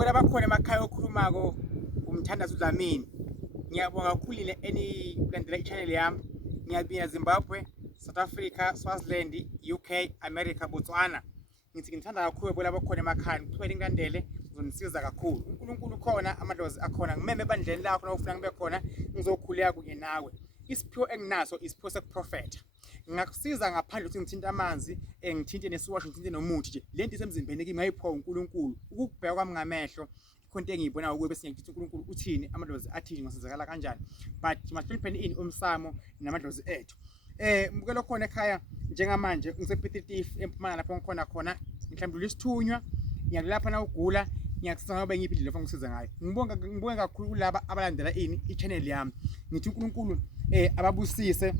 Babona bakhona emakhaya okhulumako umthandazo uDlamini. Ngiyabonga kakhulu enilandela i-channel yami. Ngiyabinga Zimbabwe, South Africa, Swaziland, UK, America, Botswana. Ngithi ngithanda kakhulu bona bakhona emakhaya. Ngithwele inkandele ngizonisiza kakhulu. uNkulunkulu khona, amadlozi akhona. Ngimeme ebandleni lakho na ufuna ngibe khona ngizokhuleka kunye nawe. Isiphiwo enginaso isiphiwo seprofeta. Ngakusiza ngaphandle ukuthi ngithinta amanzi, ngithinte nesiwasho, ngithinte nomuthi nje. Lento isemzimbeni kimi ngayiphiwa uNkulunkulu. Ukubheka kwami ngamehlo ikhonto engiyibonayo kube bese ngiyakuthi uNkulunkulu uthini, amadlozi athini, ngasizakala kanjani. But masihlonipheni ini umsamo namadlozi ethu. Mbukelo khona ekhaya njengamanje ngisePitikitifu eMpumalanga lapho ngikhona khona. Mhlawumbe isithunywa ngiyakulapha na ugula, ngiyakusiza ngoba ngiyiphi indlela ofuna ngisiza ngayo. Ngibonga kakhulu kulaba abalandela i-channel yami. Ngithi uNkulunkulu ababusise,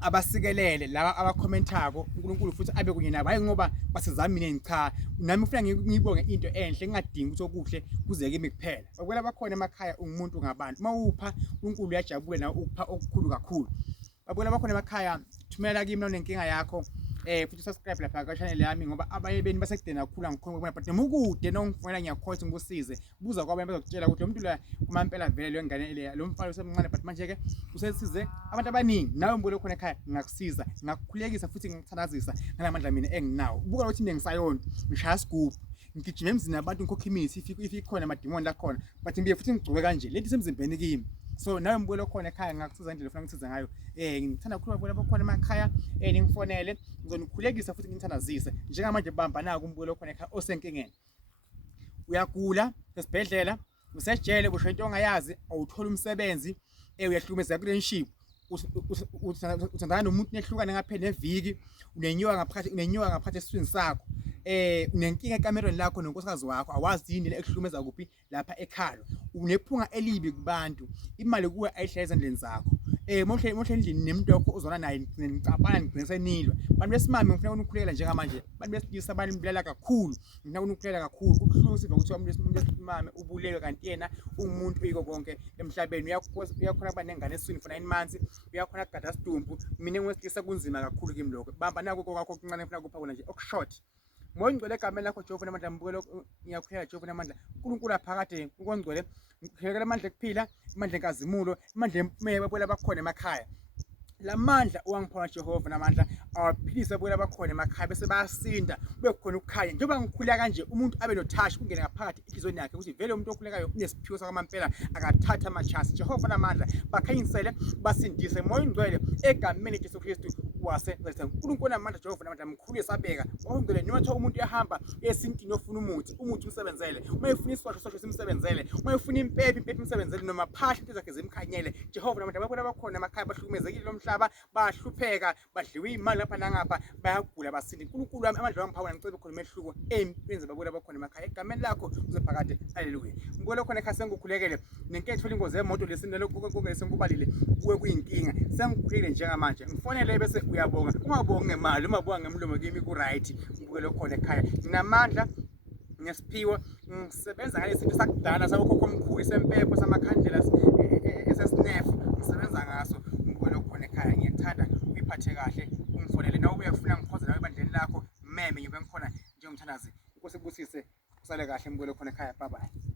abasikelele laba abakommentako, uNkulunkulu futhi abe kunye nabo, hayi ngoba basizamini cha, nami ufuna ngibonge into enhle, ngingadingi ukuthi okuhle kuze kimi kuphela. Bakwela bakhona emakhaya ungumuntu ngabantu, mawupha uNkulunkulu uyajabula nawe upha okukhulu kakhulu. Bakwela bakhona emakhaya, thumela kimi nawunenkinga yakho, futhi subscribe lapha kwa-channel yami ngoba abanye beni basekudeni kakhulu angikhona ukubona, but noma ukude nongifonela ngiyakhohlwa ngikusize. Buza kwabanye bazokutshela ukuthi lo muntu la kumampela vele lo ngane le lo mfana usemncane, but manje ke usesize abantu abaningi. Nawe mbule khona ekhaya ngakusiza, ngakukhulekisa futhi ngikuthandazisa ngalamandla mina enginawo. Ubuka ukuthi ngisayona ngishaya isigubhu, ngigijima emzini abantu ngikhokha imithi if ikhona amadimoni la khona, but ngibuye futhi ngigcobe kanje lento isemzimbeni kimi. So nawe mbule khona ekhaya ngakusiza indlela ufuna ngisiza ngayo. Ngithanda ukukhuluma bona bakhona emakhaya, ningifonele ngizonikhulekisa futhi ngithandazise. Njengamanje bamba nako umbule khona ekhaya osenkingeni. Uyagula esibhedlela, usejele, usho into ongayazi, awuthola umsebenzi, uyahlukumezeka kule nship. Uthandana nomuntu nehlukane ngaphela neviki, unenyoka ngaphakathi esiswini sakho. Unenkinga ekamerweni lakho nonkosikazi wakho, awazi yini ekuhlumeza kuphi lapha ekhaya. Unephunga elibi kubantu, imali kuwe ayihlala ezandleni zakho. Mohle endlini nemuntu wakho uzona naye ngicabana ngigcinisenilwa. Bantu besimame ngifuna ukukhulekela njengamanje. Bantu besilisa banibulela kakhulu. Ngifuna ukukhulekela kakhulu. Ukuhlusiva ukuthi umuntu besimame ubulelwe kanti yena umuntu uyiko konke emhlabeni. Uyakhona kuba nengane eswini for 9 months, uyakhona ukugada sidumbu. Mina ngiwesilisa kunzima kakhulu kimi lokho. Bamba nako kwakho okuncane ngifuna kupha kona nje okushort. Moya ngcwele egameni lakho Jehova namandla, mbukelo ngiyakhulela Jehova namandla. uNkulunkulu aphakade ukongcwele, ngikhulela amandla ekuphila, amandla enkazimulo, amandla empumela bakwela bakhona emakhaya. Lamandla owangipha Jehova namandla awaphilise bakwela bakhona emakhaya bese bayasinda, kube khona ukukhanya. Njengoba ngikhuleka kanje umuntu abe nothashi ungene ngaphakathi enhlizweni yakhe ukuthi vele umuntu okhulekayo unesiphiwo sakamampela akathatha amachance. Jehova namandla bakhanyisele, basindise moya ngcwele egameni leJesu Kristu waseNazaretha. uNkulunkulu namandla Jehova namandla mkhulu esabeka. Moya ngcwele noma uthola umuntu ehamba esintini ofuna umuthi umsebenzele. Uma efuna iswasho simsebenzele. Uma efuna impepho imsebenzele, noma phahla into zakhe zimkhanyele. Jehova namandla bakwela bakhona emakhaya bahlukumezekile lomhlaba, bahlupheka, badliwe imali lapha nangapha, bayagula basindi. uNkulunkulu wami amandla wangiphawu ngicebe khona umehluko empilweni zabakwela bakhona emakhaya egameni lakho uzephakade. Haleluya. Ngibona khona ekhaya sengikhulekele nenketho ethola ingozi yemoto lesindele konke sengikubalile kuwe kuyinkinga. Sengikhulekile njengamanje ngifonele bese uyabonga. Ungabonga ngemali, uma ngemlomo kimi ku right. Ngibukele khona ekhaya nginamandla, ngesiphiwo, ngisebenza ngalesi sinto sakudala sakhokho omkhulu sempepho samakhandlela esesinefu, ngisebenza ngaso. Ngibukele khona ekhaya, ngiyethanda uyiphathe kahle, ungifonele nawe uyafuna ngiphoze nawe ebandleni lakho, meme ngibe ngikhona njengomthandazi. Inkosi ibusise, usale kahle. Ngibukele khona ekhaya. Bye bye.